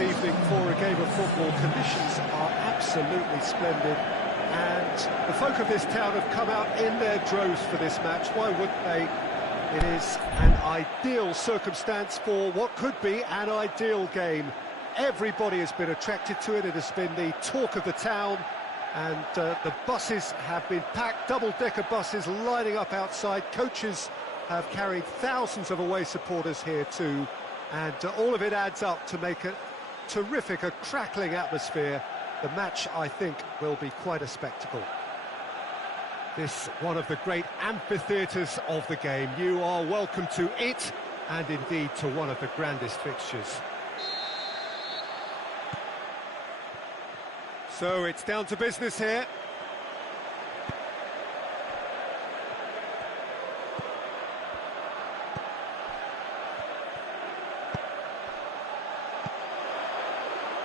this evening for a game of football. Conditions are absolutely splendid, and the folk of this town have come out in their droves for this match. Why wouldn't they? It is an ideal circumstance for what could be an ideal game. Everybody has been attracted to it. It has been the talk of the town, and the buses have been packed, double-decker buses lining up outside. Coaches have carried thousands of away supporters here too, and all of it adds up to make a terrific, a crackling atmosphere. The match, I think, will be quite a spectacle. This one of the great amphitheatres of the game. You are welcome to it, and indeed to one of the grandest fixtures. So it's down to business here.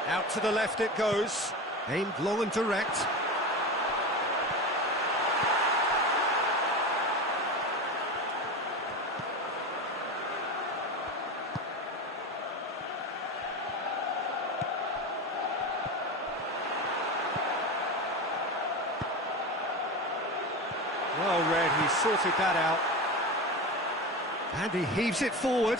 Out to the left it goes, aimed long and direct. Well read, he sorted that out. And he heaves it forward.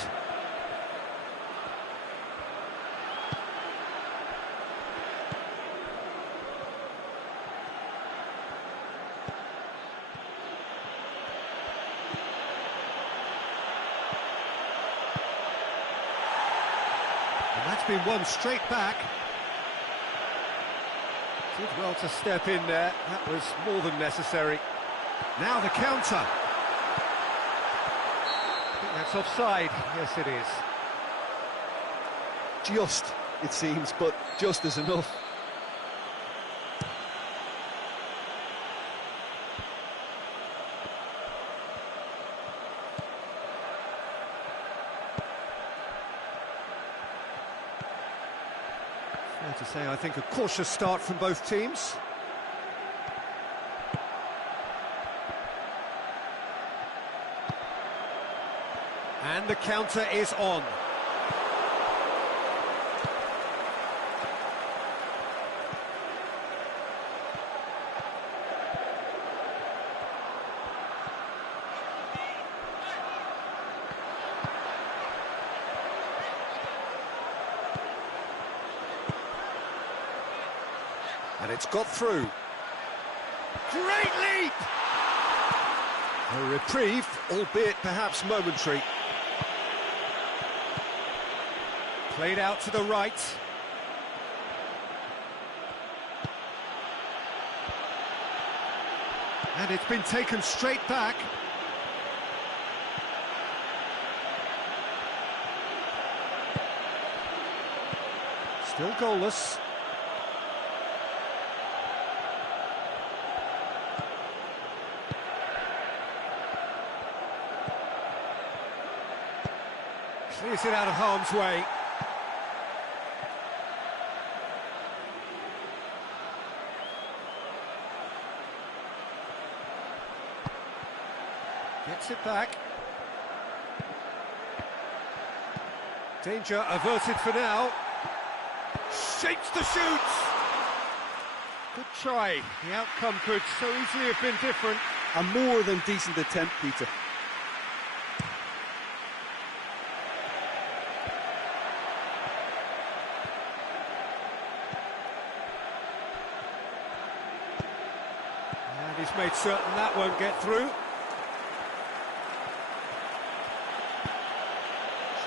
And that's been won straight back. Did well to step in there, that was more than necessary. Now the counter. I think that's offside. Yes, it is. Just, it seems, but just is enough. Fair to say, I think a cautious start from both teams. And the counter is on. And it's got through. Great leap! A reprieve, albeit perhaps momentary. Played out to the right. And it's been taken straight back. Still goalless. Clears it out of harm's way. Gets it back. Danger averted for now. Shapes the shoots! Good try. The outcome could so easily have been different. A more than decent attempt, Peter. And he's made certain that won't get through.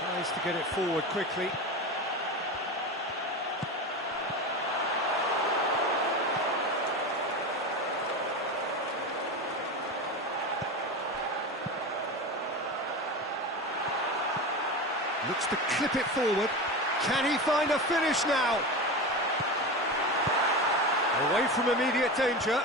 Tries to get it forward quickly. Looks to clip it forward. Can he find a finish now? Away from immediate danger.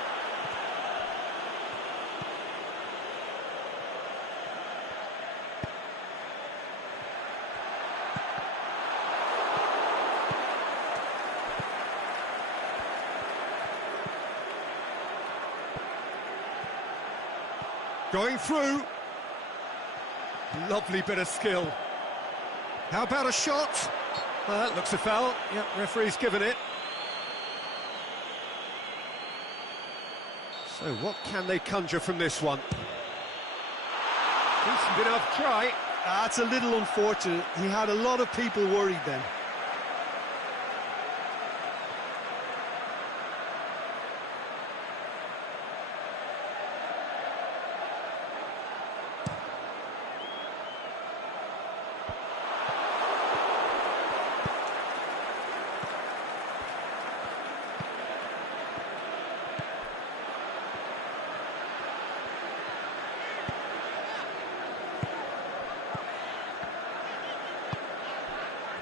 Going through. Lovely bit of skill. How about a shot? Well, that looks a foul. Yep, referee's given it. So what can they conjure from this one? Decent enough try. That's a little unfortunate. He had a lot of people worried then.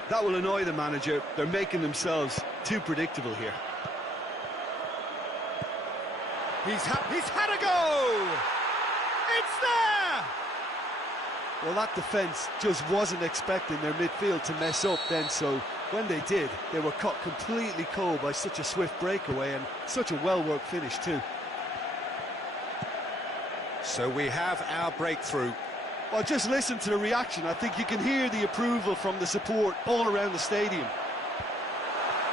That will annoy the manager. They're making themselves too predictable here. He's had a go! It's there! Well, that defence just wasn't expecting their midfield to mess up then, so when they did, they were caught completely cold by such a swift breakaway and such a well-worked finish too. So we have our breakthrough. Well, just listen to the reaction. I think you can hear the approval from the support all around the stadium.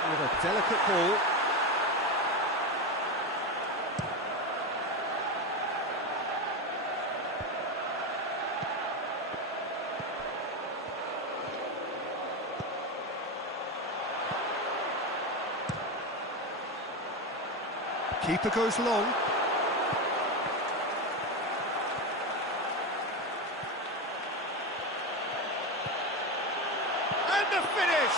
With a delicate ball. Keeper goes long. The finish!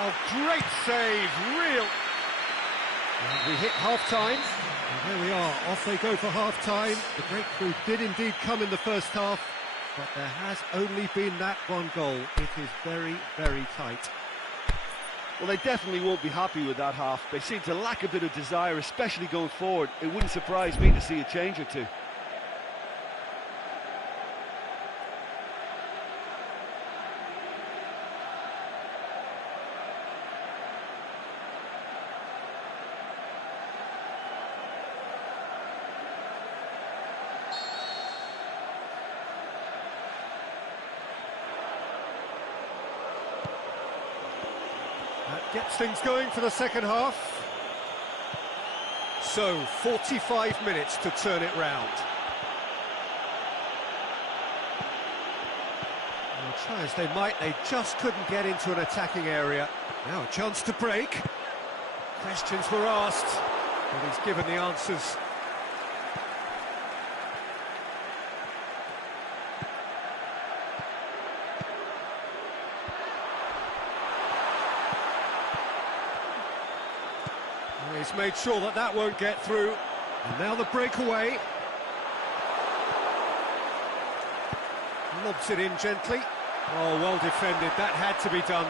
Oh, great save, real. And we hit half-time. And there we are, off they go for half-time. The breakthrough did indeed come in the first half, but there has only been that one goal. It is very, very tight. Well, they definitely won't be happy with that half. They seem to lack a bit of desire, especially going forward. It wouldn't surprise me to see a change or two. That gets things going for the second half. So, 45 minutes to turn it round. Well, try as they might, they just couldn't get into an attacking area. Now a chance to break. Questions were asked, but he's given the answers. He's made sure that that won't get through. And now the breakaway. Lobs it in gently. Oh, well defended. That had to be done.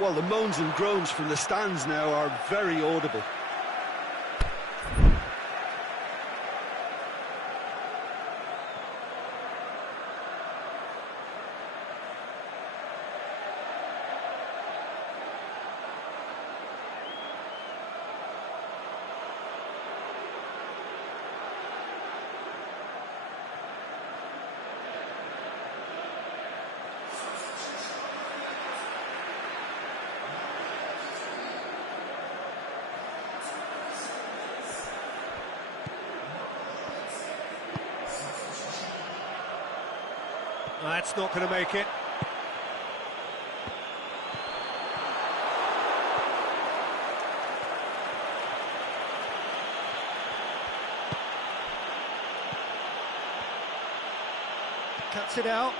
Well, the moans and groans from the stands now are very audible. That's not going to make it. Cuts it out.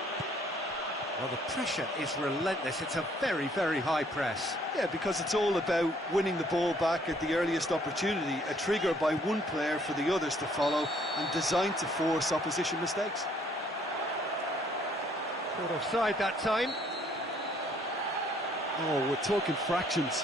Well, the pressure is relentless. It's a very, very high press. Yeah, because it's all about winning the ball back at the earliest opportunity, a trigger by one player for the others to follow and designed to force opposition mistakes. Caught offside that time. Oh, we're talking fractions.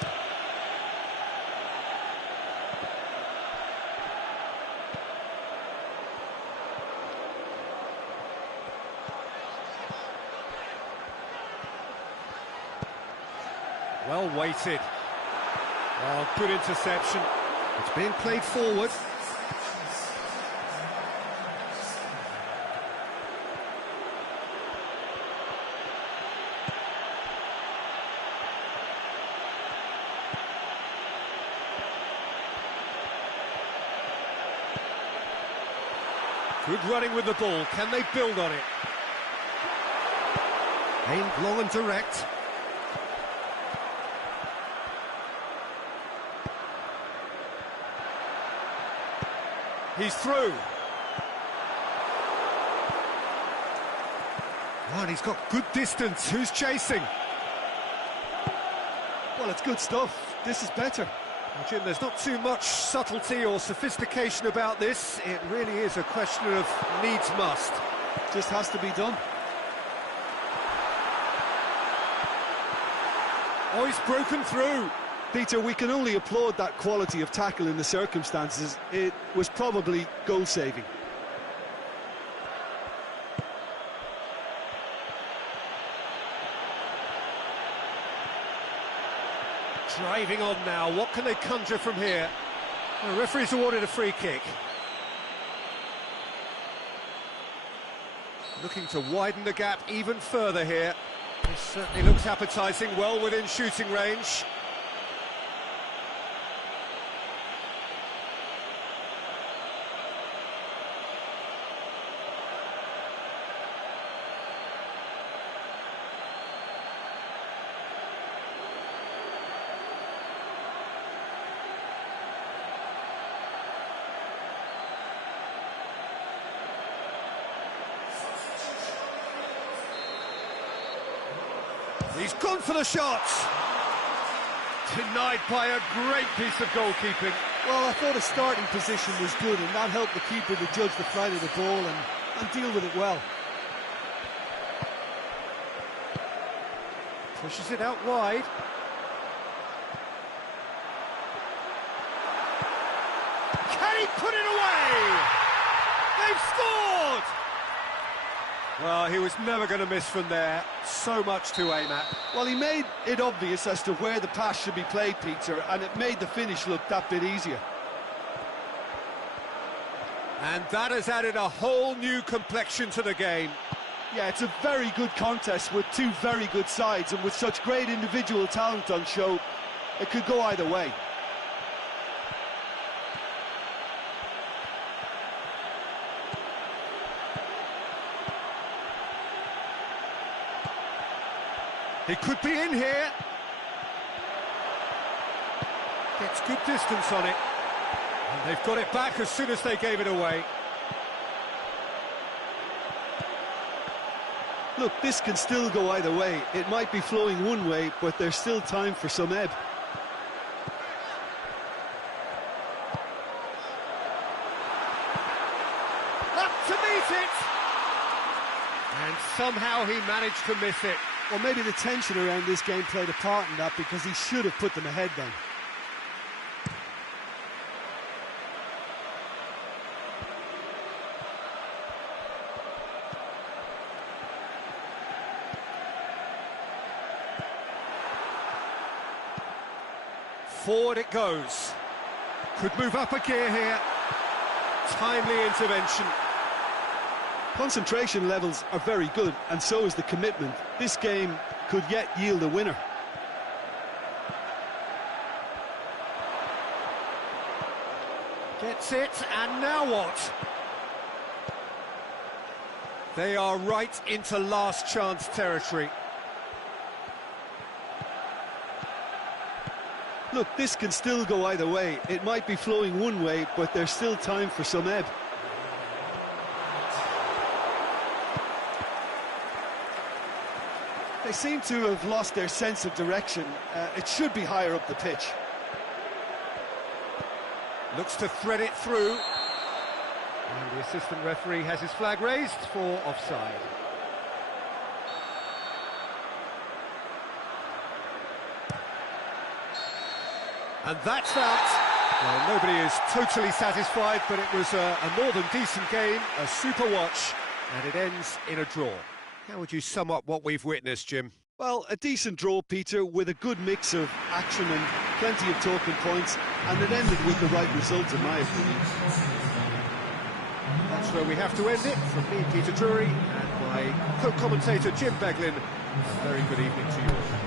Well weighted. Oh, good interception. It's being played forward. Good running with the ball. Can they build on it? Aimed long and direct. He's through. Oh, and he's got good distance. Who's chasing? Well, it's good stuff. This is better. Well, Jim, there's not too much subtlety or sophistication about this. It really is a question of needs must. Just has to be done. Oh, he's broken through. Peter, we can only applaud that quality of tackle in the circumstances. It was probably goal-saving. Driving on now. What can they conjure from here? The referee's awarded a free kick. Looking to widen the gap even further here. This certainly looks appetising, well within shooting range. He's gone for the shot. Denied by a great piece of goalkeeping. Well, I thought his starting position was good, and that helped the keeper to judge the flight of the ball and deal with it well. Pushes it out wide. Can he put it away? They've scored! Well, he was never going to miss from there. So much to aim at. Well, he made it obvious as to where the pass should be played, Peter, and it made the finish look that bit easier. And that has added a whole new complexion to the game. Yeah, it's a very good contest with two very good sides, and with such great individual talent on show, it could go either way. He could be in here. Gets good distance on it. And they've got it back as soon as they gave it away. Look, this can still go either way. It might be flowing one way, but there's still time for some ebb. Up to meet it! And somehow he managed to miss it. Well, maybe the tension around this game played a part in that, because he should have put them ahead then. Forward it goes. Could move up a gear here. Timely intervention. Concentration levels are very good, and so is the commitment. This game could yet yield a winner. Gets it, and now what? They are right into last chance territory. Look, this can still go either way. It might be flowing one way, but there's still time for some ebb. They seem to have lost their sense of direction. It should be higher up the pitch. Looks to thread it through. And the assistant referee has his flag raised for offside. And that's that. Well, nobody is totally satisfied, but it was a more than decent game, a super watch, and it ends in a draw. How would you sum up what we've witnessed, Jim? Well, a decent draw, Peter, with a good mix of action and plenty of talking points, and it ended with the right result, in my opinion. That's where we have to end it. From me, Peter Drury, and my co-commentator, Jim Beglin. A very good evening to you all.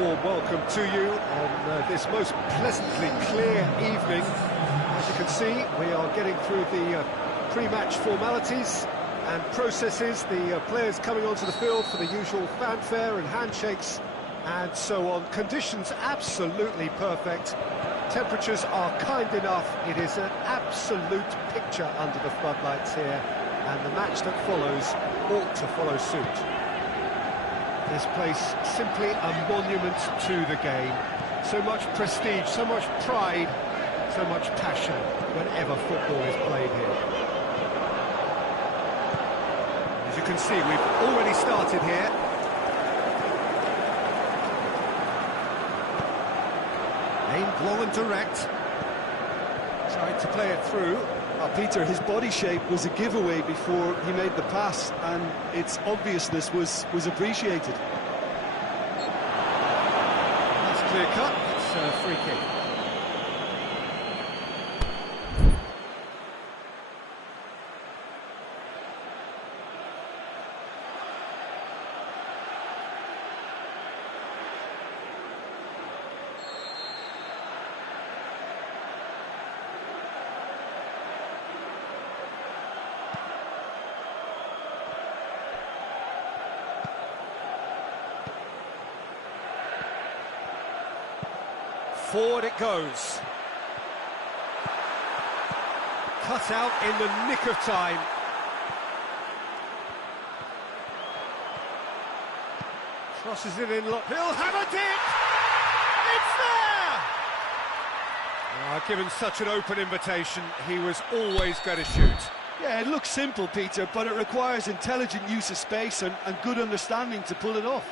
Warm welcome to you on this most pleasantly clear evening. As you can see, we are getting through the pre-match formalities and processes, the players coming onto the field for the usual fanfare and handshakes and so on. Conditions absolutely perfect. Temperatures are kind enough. It is an absolute picture under the floodlights here, and the match that follows ought to follow suit. This place simply a monument to the game. So much prestige, so much pride, so much passion whenever football is played here. As you can see, we've already started here. Aimed long and direct. Trying to play it through. Peter, his body shape was a giveaway before he made the pass, and its obviousness was appreciated. That's clear cut. It's a free kick. Forward it goes. Cut out in the nick of time. Crosses it in. He'll have a dip! It's there! Given such an open invitation, he was always going to shoot. Yeah, it looks simple, Peter, but it requires intelligent use of space and good understanding to pull it off.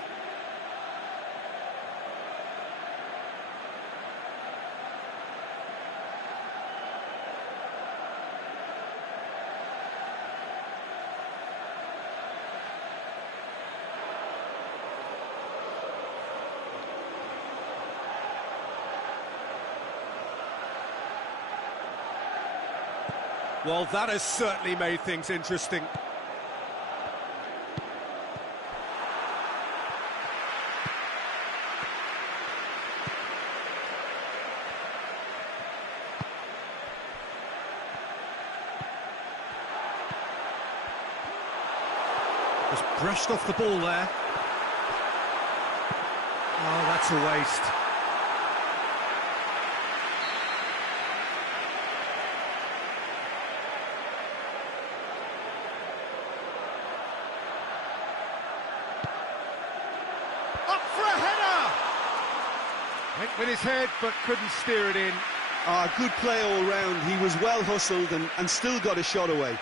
Well, that has certainly made things interesting. Just brushed off the ball there. Oh, that's a waste. Went with his head, but couldn't steer it in. Good play all round. He was well hustled and still got a shot away.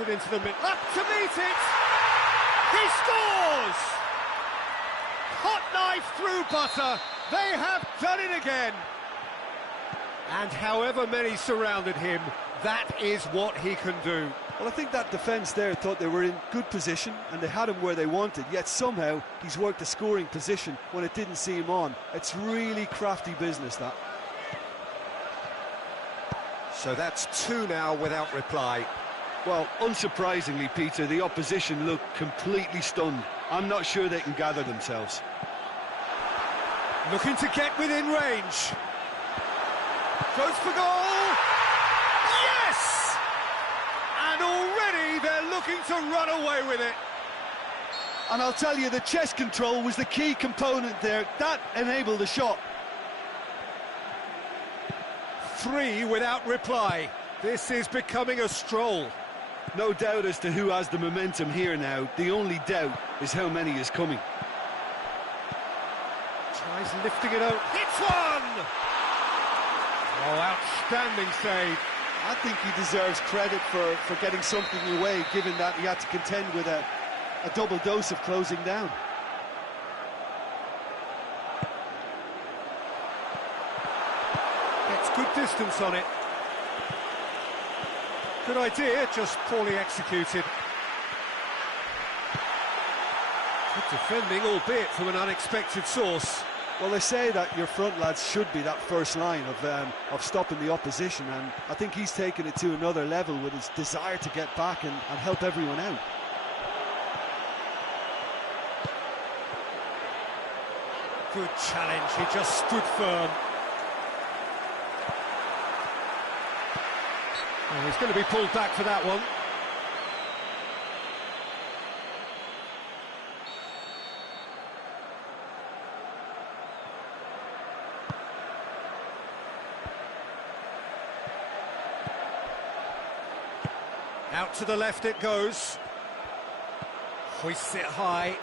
It into the middle, up to meet it! He scores! Hot knife through butter, they have done it again! And however many surrounded him, that is what he can do. Well, I think that defence there thought they were in good position and they had him where they wanted, yet somehow he's worked a scoring position when it didn't see him on. It's really crafty business, that. So that's two now without reply. Well, unsurprisingly, Peter, the opposition look completely stunned. I'm not sure they can gather themselves. Looking to get within range. Goes for goal! Yes! And already they're looking to run away with it. And I'll tell you, the chest control was the key component there. That enabled the shot. 3 without reply. This is becoming a stroll. No doubt as to who has the momentum here now. The only doubt is how many is coming. Tries lifting it out. Hits one! Oh, outstanding save. I think he deserves credit for getting something away, given that he had to contend with a double dose of closing down. Gets good distance on it. Good idea, just poorly executed. Good defending, albeit from an unexpected source. Well, they say that your front lads should be that first line of stopping the opposition, and I think he's taken it to another level with his desire to get back and help everyone out. Good challenge, he just stood firm. Oh, he's going to be pulled back for that one. Out to the left it goes. Hoists it high.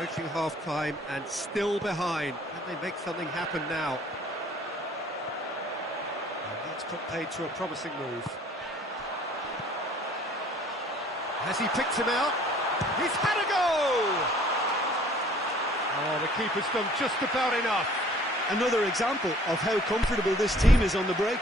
Approaching half-time and still behind. Can they make something happen now? And that's put paid to a promising move. Has he picked him out? He's had a go! Oh, the keeper's done just about enough. Another example of how comfortable this team is on the break.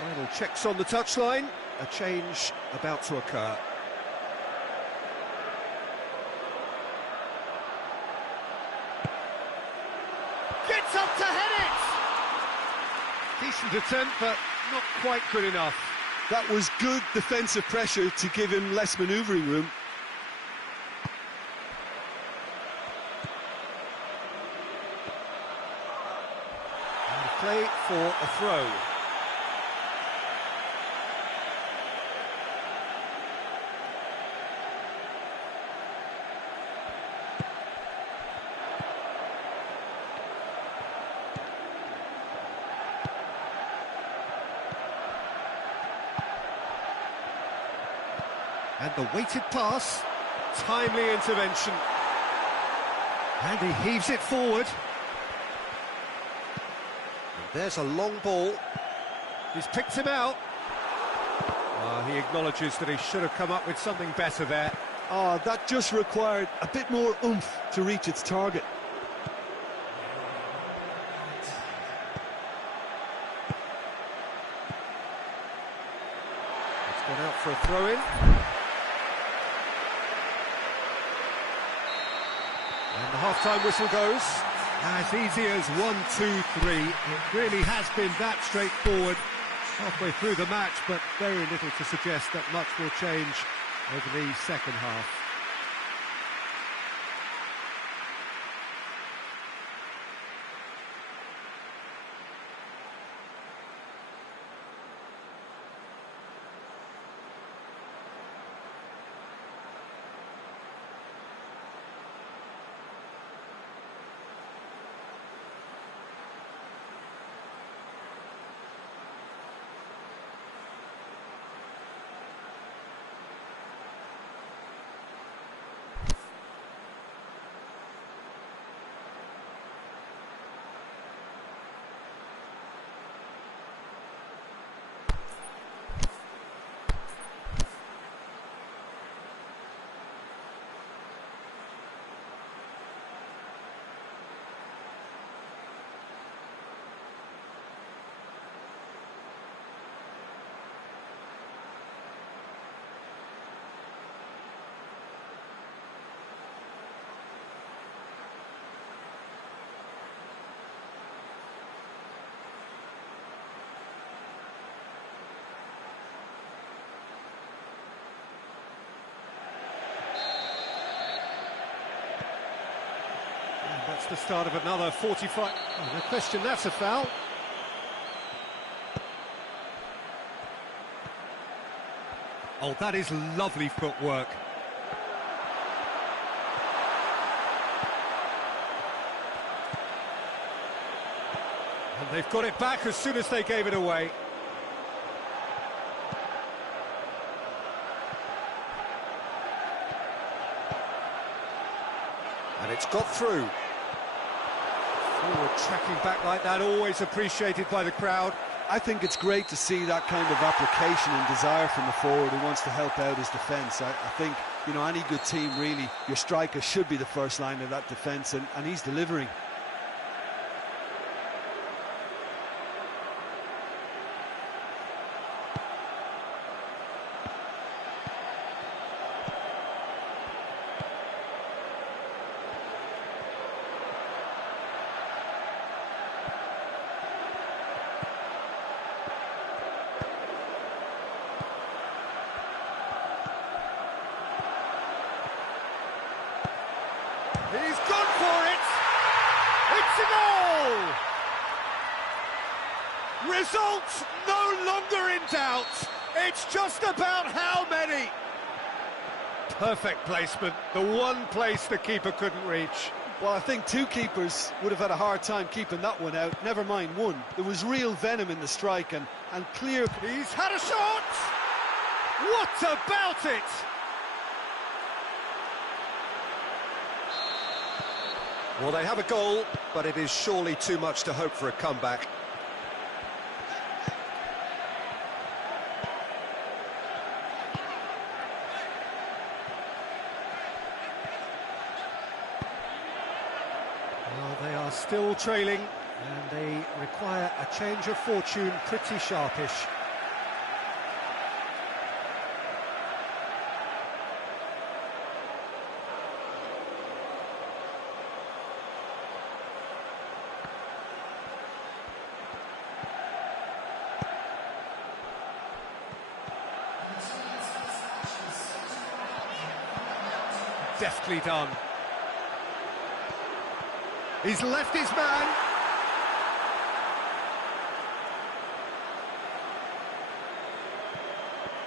Final checks on the touchline, a change about to occur. Gets up to head it! Decent attempt, but not quite good enough. That was good defensive pressure to give him less manoeuvring room. And play for a throw. And the weighted pass, timely intervention. And he heaves it forward. And there's a long ball. He's picked him out. He acknowledges that he should have come up with something better there. That just required a bit more oomph to reach its target. It's gone out for a throw-in. And the half-time whistle goes. As easy as 1, 2, 3. It really has been that straightforward halfway through the match, but very little to suggest that much will change over the second half. That's the start of another 45... Oh, no question, that's a foul. Oh, that is lovely footwork. And they've got it back as soon as they gave it away. And it's got through. Forward tracking back like that, always appreciated by the crowd. I think it's great to see that kind of application and desire from the forward who wants to help out his defence. I think, you know, any good team, really, your striker should be the first line of that defence, and he's delivering. He's gone for it! It's a goal! Results no longer in doubt. It's just about how many. Perfect placement, the one place the keeper couldn't reach. Well, I think two keepers would have had a hard time keeping that one out, never mind one. There was real venom in the strike and clear... He's had a shot! What about it? Well, they have a goal, but it is surely too much to hope for a comeback. Well, they are still trailing, and they require a change of fortune pretty sharpish. Deftly done. He's left his man.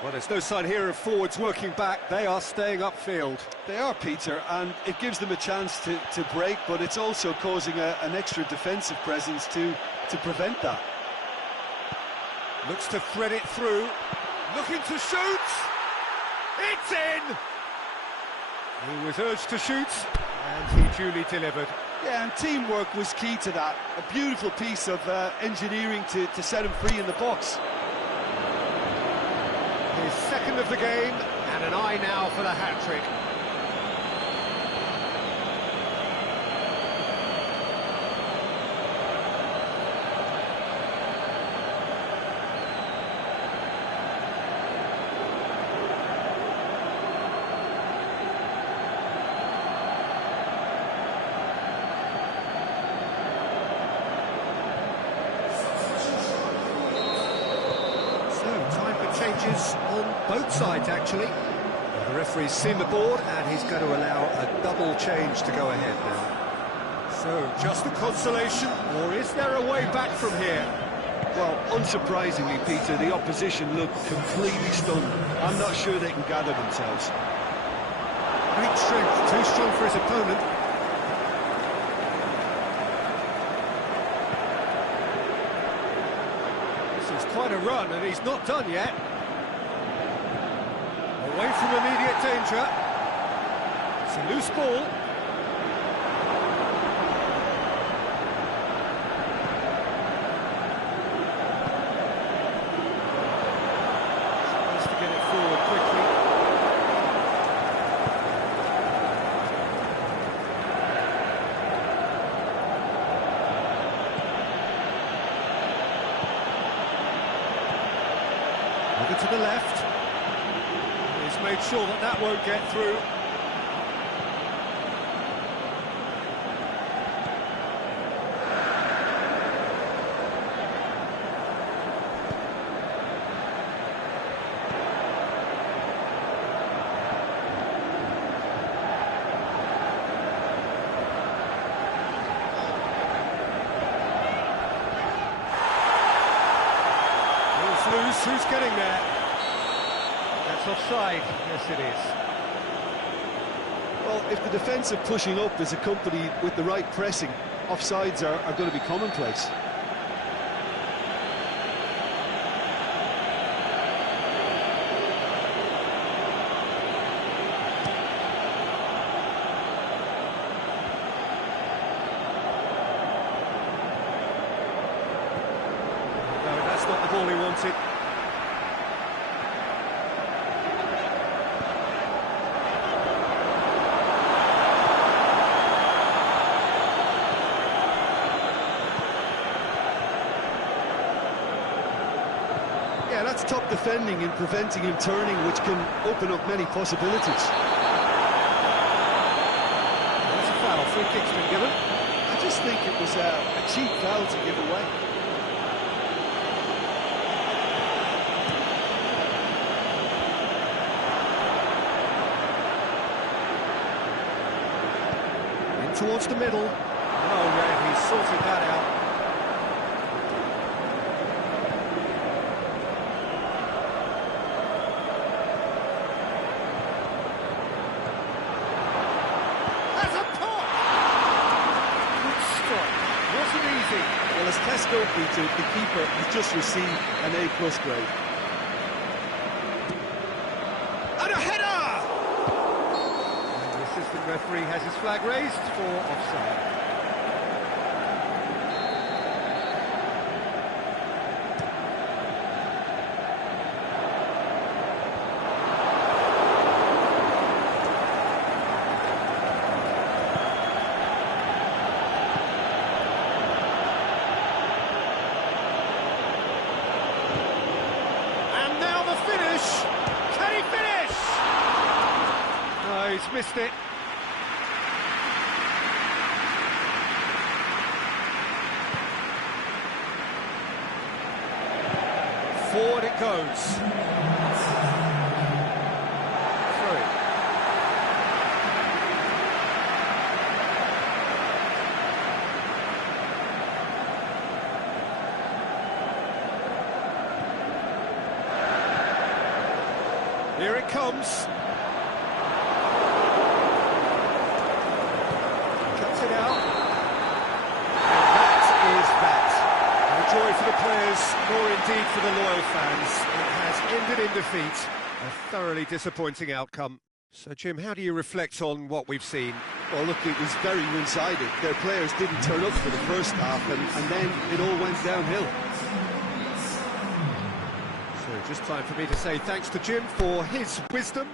Well, there's no sign here of forwards working back. They are staying upfield. They are, Peter, and it gives them a chance to break, but it's also causing an extra defensive presence to prevent that. Looks to thread it through. Looking to shoot. It's in! He was urged to shoot, and he duly delivered. Yeah, and teamwork was key to that. A beautiful piece of engineering to set him free in the box. His second of the game, and an eye now for the hat-trick. Changes on both sides, actually. The referee's seen the board, and he's going to allow a double change to go ahead now. So, just a consolation, or is there a way back from here? Well, unsurprisingly, Peter, the opposition looked completely stunned. I'm not sure they can gather themselves. Great strength, too strong for his opponent. This is quite a run, and he's not done yet. Away from immediate danger. It's a loose ball. Tries to get it forward quickly. Over to the left. Made sure that won't get through. who's getting there. That's offside. Yes, it is. Well, if the defensive pushing up is accompanied with the right pressing, offsides are going to be commonplace. No, that's not the ball he wanted. Yeah, that's top defending and preventing him turning, which can open up many possibilities. That's a foul. Free kick's been given. I just think it was a cheap foul to give away. In towards the middle. Oh, yeah, he's sorted that out. Wasn't easy. Well, as test opening to the keeper, he's just received an A+ grade. And a header! And the assistant referee has his flag raised for offside. Can he finish? No, he's missed it. Forward it goes. Through. Here it comes. Cuts it out. And that is that. No joy for the players, nor indeed for the loyal fans. It has ended in defeat. A thoroughly disappointing outcome. So, Jim, how do you reflect on what we've seen? Well, look, it was very one-sided. Their players didn't turn up for the first half, and then it all went downhill. So just time for me to say thanks to Jim for his wisdom.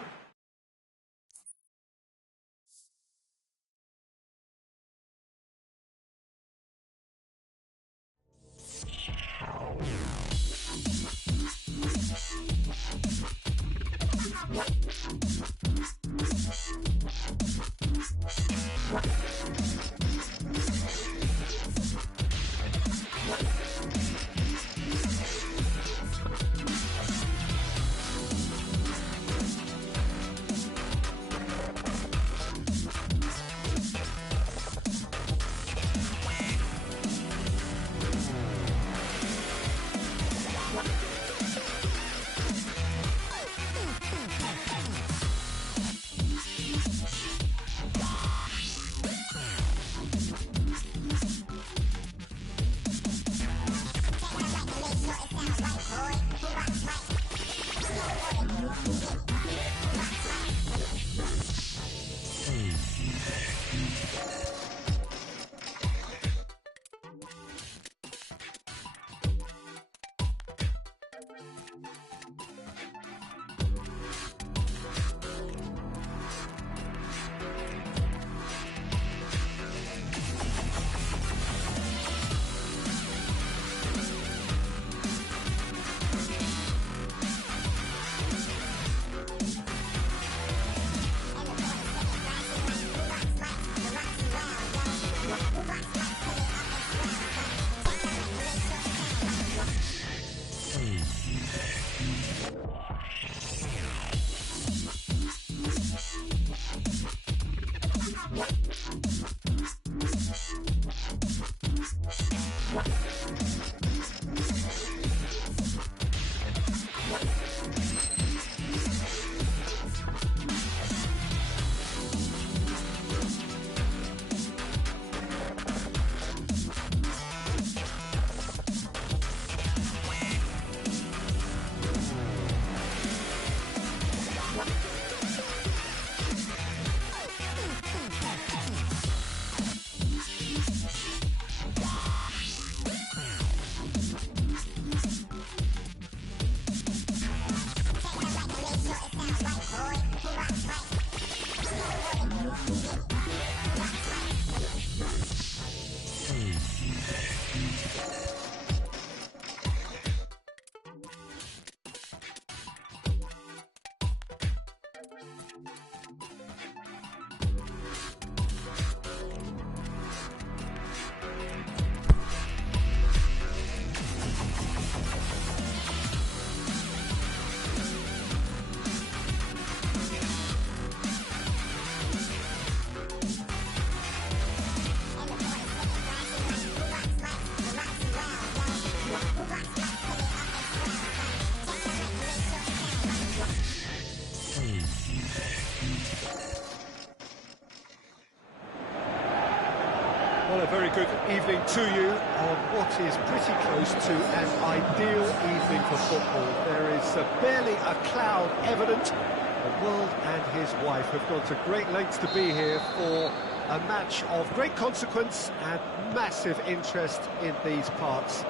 very good evening to you on what is pretty close to an ideal evening for football. There is barely a cloud evident. The world and his wife have gone to great lengths to be here for a match of great consequence and massive interest in these parts.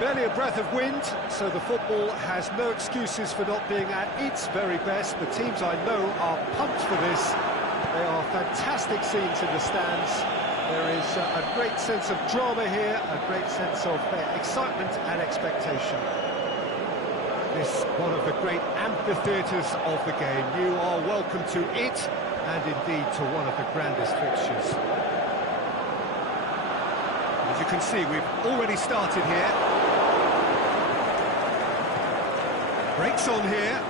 Barely a breath of wind, so the football has no excuses for not being at its very best. The teams I know are pumped for this. They are fantastic scenes in the stands. There is a great sense of drama here, a great sense of excitement and expectation. This one of the great amphitheatres of the game. You are welcome to it, and indeed to one of the grandest fixtures. As you can see, we've already started here. Breaks on here.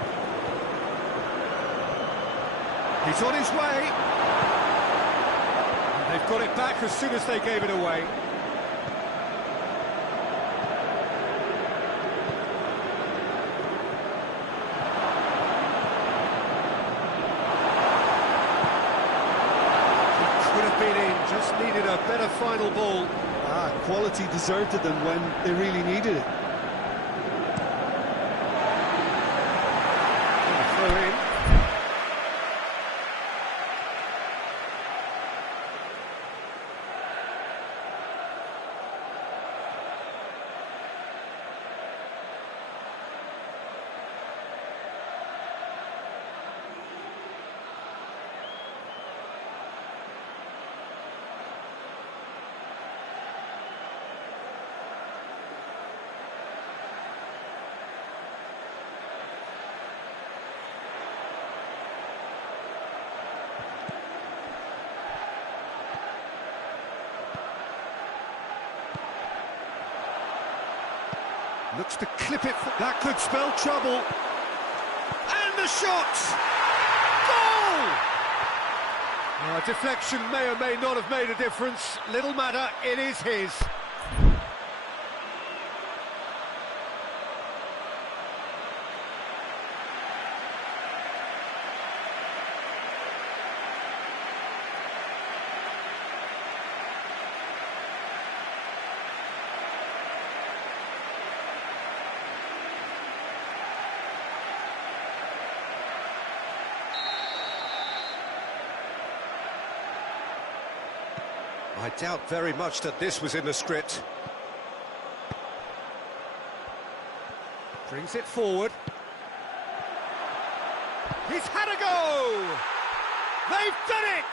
He's on his way. And they've got it back as soon as they gave it away. He could have been in, just needed a better final ball. Quality deserted them when they really needed it. Throw in. Looks to clip it. That could spell trouble. And the shot! Goal! Deflection may or may not have made a difference. Little matter, it is his. I doubt very much that this was in the script. Brings it forward. He's had a go! They've done it!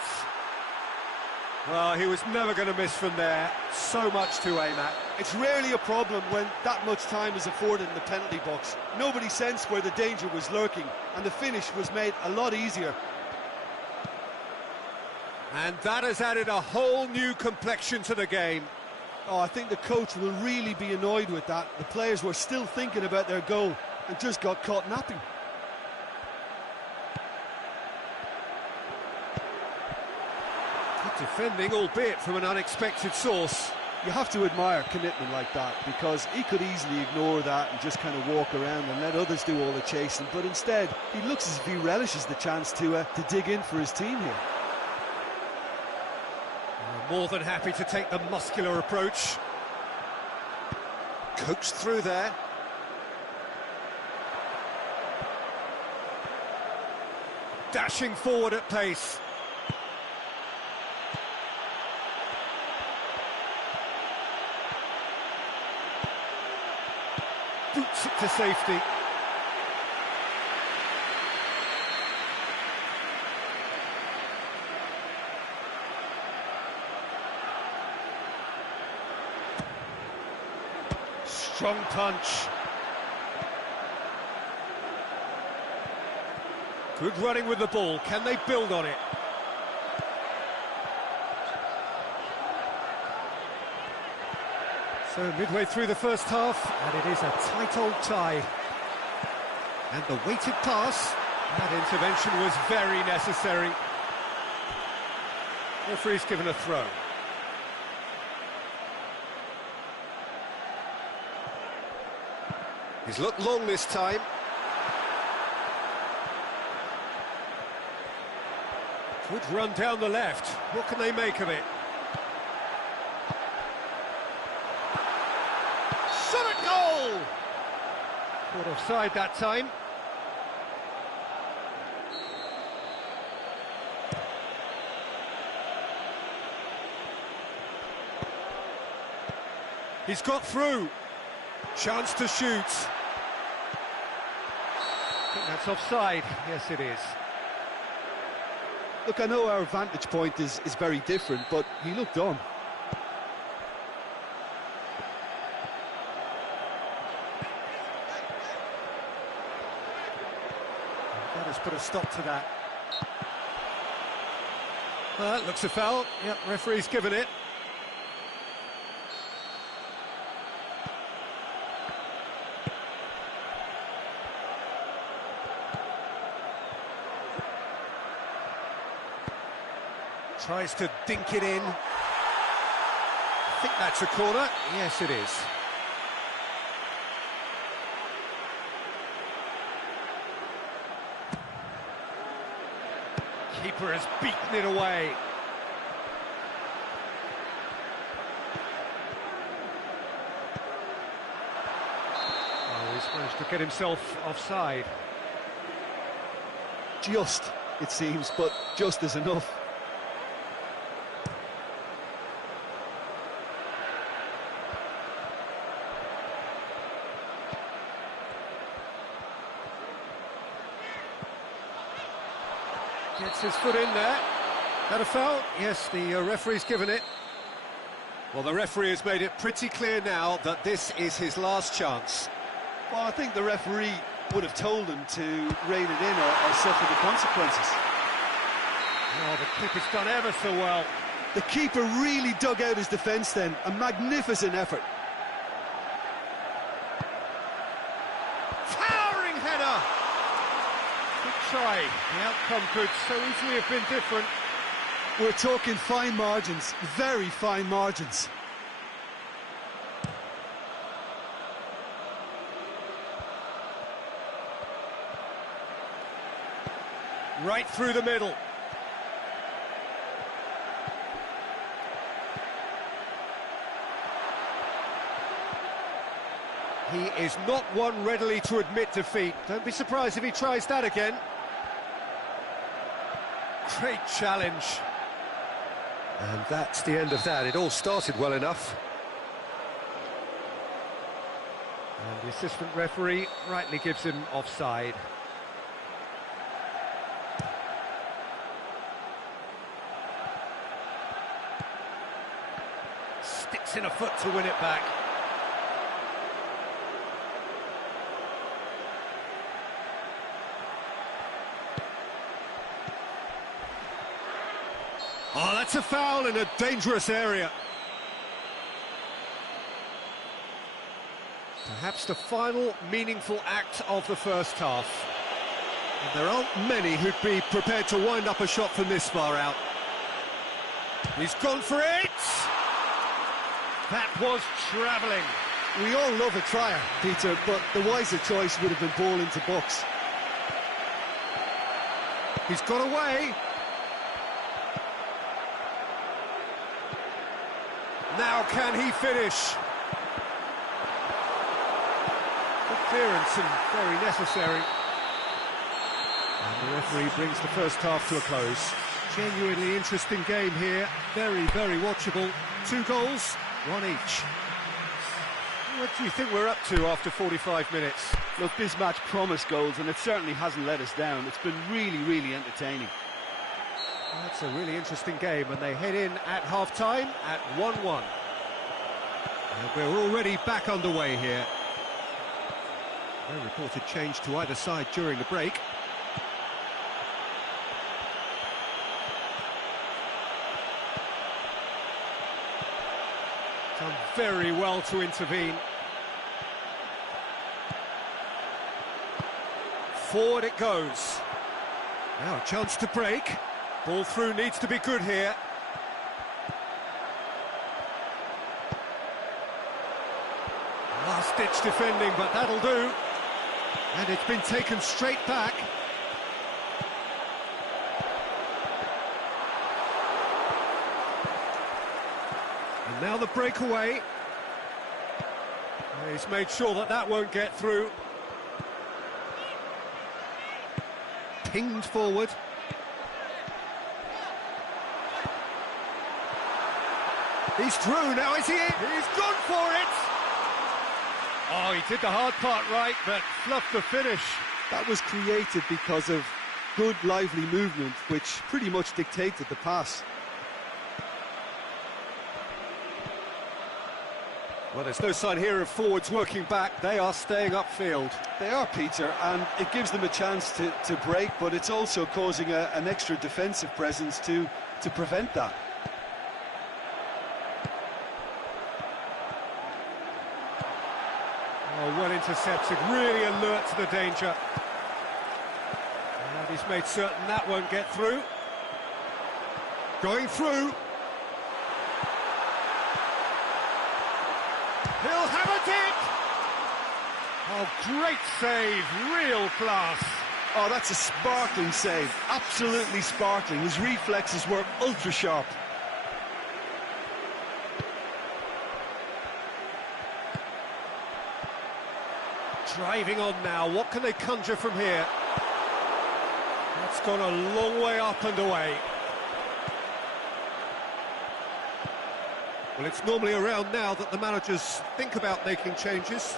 Well, he was never going to miss from there. So much to aim at. It's rarely a problem when that much time is afforded in the penalty box. Nobody sensed where the danger was lurking, and the finish was made a lot easier. And that has added a whole new complexion to the game. Oh, I think the coach will really be annoyed with that. The players were still thinking about their goal and just got caught napping. Good defending, albeit from an unexpected source. You have to admire commitment like that, because he could easily ignore that and just kind of walk around and let others do all the chasing, but instead he looks as if he relishes the chance to dig in for his team here. More than happy to take the muscular approach. Coaxed through there. Dashing forward at pace. Boots it to safety. Strong punch. Good running with the ball. Can they build on it? So midway through the first half, and it is a tight old tie. And the weighted pass. That intervention was very necessary. Referee's given a throw. He's looked long this time. Good run down the left. What can they make of it? shot at goal! Caught offside that time. He's got through. Chance to shoot. I think that's offside. Yes, it is. Look, I know our vantage point is very different, but he looked on. That has put a stop to that. Well, that looks a foul. Yep, referee's given it. Tries to dink it in. I think that's a corner. Yes, it is. Keeper has beaten it away. Oh, he's managed to get himself offside. Just, it seems, but just is enough. Gets his foot in there. That a foul? Yes, the referee's given it. Well, the referee has made it pretty clear now that this is his last chance. Well, I think the referee would have told him to rein it in or suffer the consequences. Oh, the keeper's done ever so well. The keeper really dug out his defence then. A magnificent effort. Towering header! Good try. The outcome could so easily have been different. We're talking fine margins, very fine margins. Right through the middle. He is not one readily to admit defeat. Don't be surprised if he tries that again. Great challenge. And that's the end of that. It all started well enough. And the assistant referee rightly gives him offside. Sticks in a foot to win it back. Oh, that's a foul in a dangerous area. Perhaps the final meaningful act of the first half. And there aren't many who'd be prepared to wind up a shot from this far out. He's gone for it! That was travelling. We all love a trier, Peter, but the wiser choice would have been ball into box. He's got away. Now can he finish? Good clearance and very necessary. And the referee brings the first half to a close. Genuinely interesting game here. Very, very watchable. 2 goals, 1 each. What do you think we're up to after 45 minutes? Look, this match promised goals and it certainly hasn't let us down. It's been really, really entertaining. That's a really interesting game, and they head in at half-time at 1-1. And we're already back underway here. No reported change to either side during the break. Done very well to intervene. Forward it goes. Now a chance to break. Ball through needs to be good here. Last-ditch defending, but that'll do. And it's been taken straight back. And now the breakaway. He's made sure that that won't get through. Pinged forward. He's through now, is he in? He's gone for it! Oh, he did the hard part right, but fluffed the finish. That was created because of good, lively movement, which pretty much dictated the pass. Well, there's no sign here of forwards working back. They are staying upfield. They are, Peter, and it gives them a chance to break, but it's also causing an extra defensive presence to prevent that. Oh, well intercepted, really alert to the danger. And he's made certain that won't get through. Going through. He'll have a dip! Oh, great save, real class. Oh, that's a sparkling save, absolutely sparkling. His reflexes were ultra sharp. Driving on now, what can they conjure from here? That's gone a long way up and away. Well, it's normally around now that the managers think about making changes.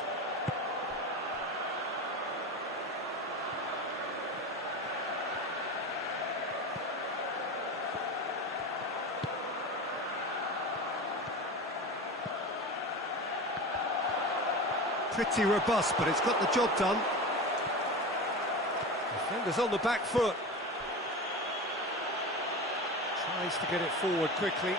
Pretty robust, but it's got the job done. Defender's on the back foot. Tries to get it forward quickly.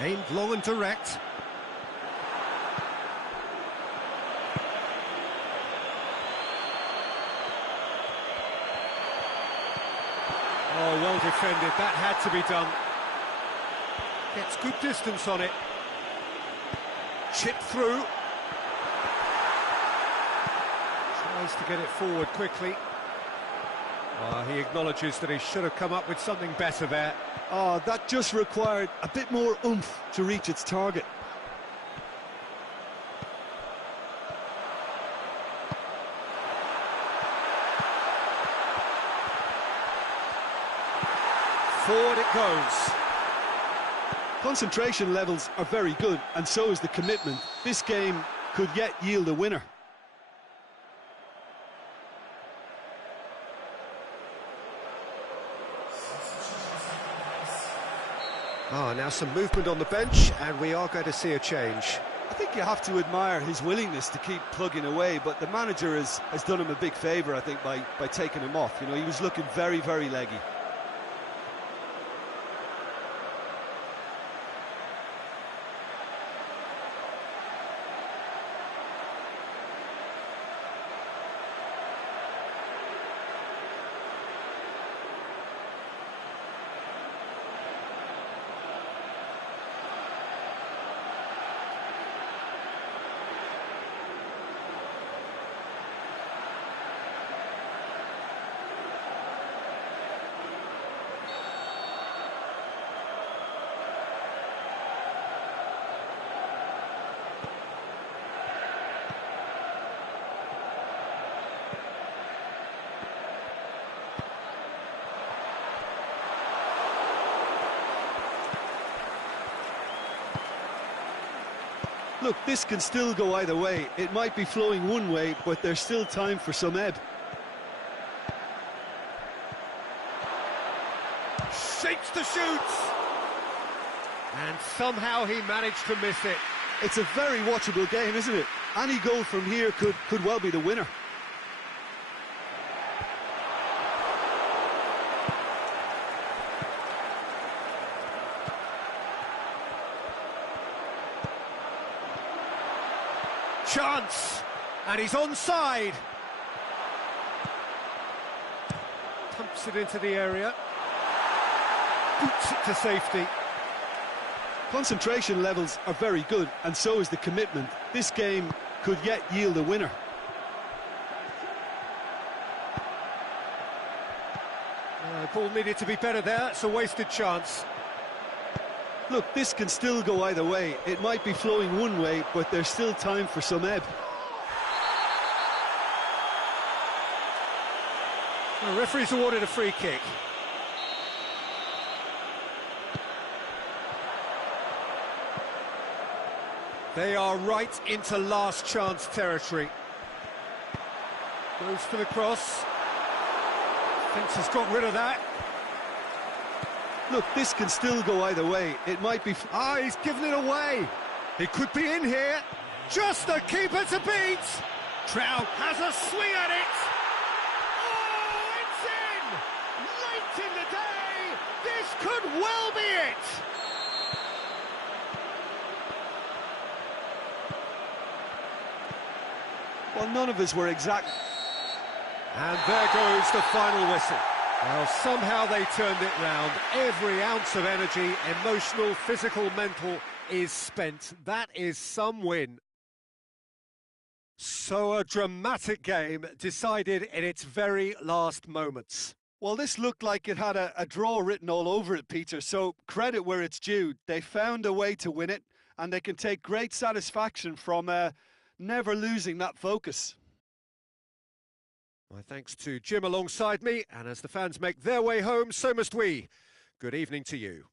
Aimed long and direct. Oh, well defended, that had to be done. Gets good distance on it. Chipped through. Tries to get it forward quickly. He acknowledges that he should have come up with something better there. Oh, that just required a bit more oomph to reach its target. Forward it goes. Concentration levels are very good, and so is the commitment. This game could yet yield a winner. Now some movement on the bench, and we are going to see a change. I think you have to admire his willingness to keep plugging away, but the manager has done him a big favour, I think, by taking him off. You know, he was looking very, very leggy. Look, this can still go either way. It might be flowing one way, but there's still time for some ebb. Shakes the shoots! And somehow he managed to miss it. It's a very watchable game, isn't it? Any goal from here could well be the winner. Chance, and he's onside. Pumps it into the area. Boots it to safety. Concentration levels are very good, and so is the commitment. This game could yet yield a winner. Ball needed to be better there. It's a wasted chance. Look, this can still go either way. It might be flowing one way, but there's still time for some ebb. The referee's awarded a free kick. They are right into last chance territory. Goes for the cross. Fence has got rid of that. Look, this can still go either way. It might be... He's given it away. He could be in here. Just the keeper to beat. Trout has a swing at it. Oh, it's in! Late in the day. This could well be it. Well, none of us were exact. And there goes the final whistle. Well, somehow they turned it round. Every ounce of energy, emotional, physical, mental, is spent. That is some win. So a dramatic game decided in its very last moments. Well, this looked like it had a draw written all over it, Peter, so credit where it's due. They found a way to win it, and they can take great satisfaction from never losing that focus. My thanks to Jim alongside me, and as the fans make their way home, so must we. Good evening to you.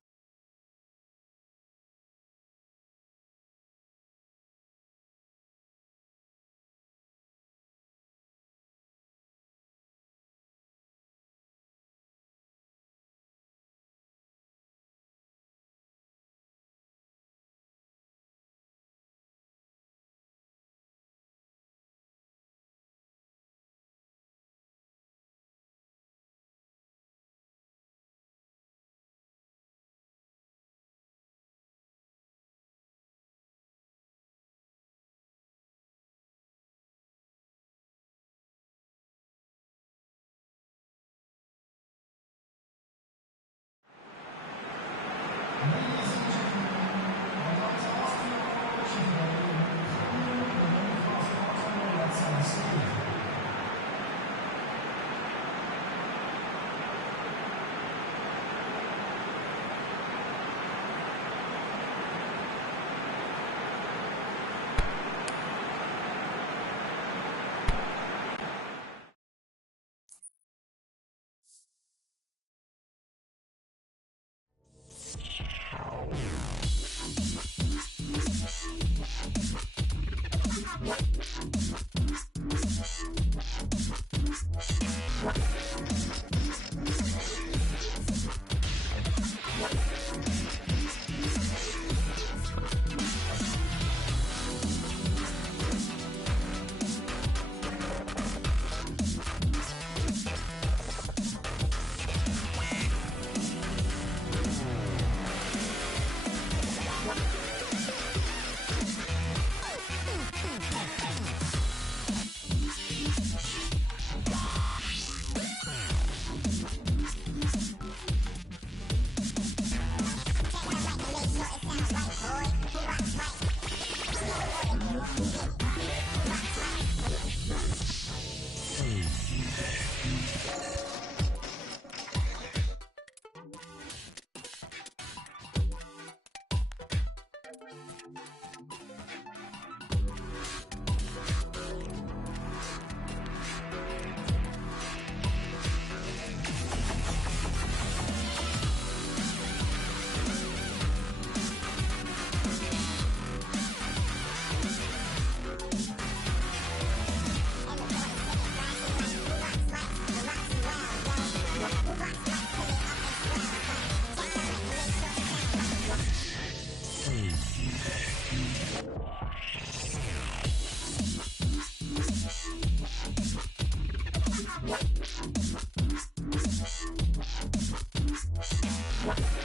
What?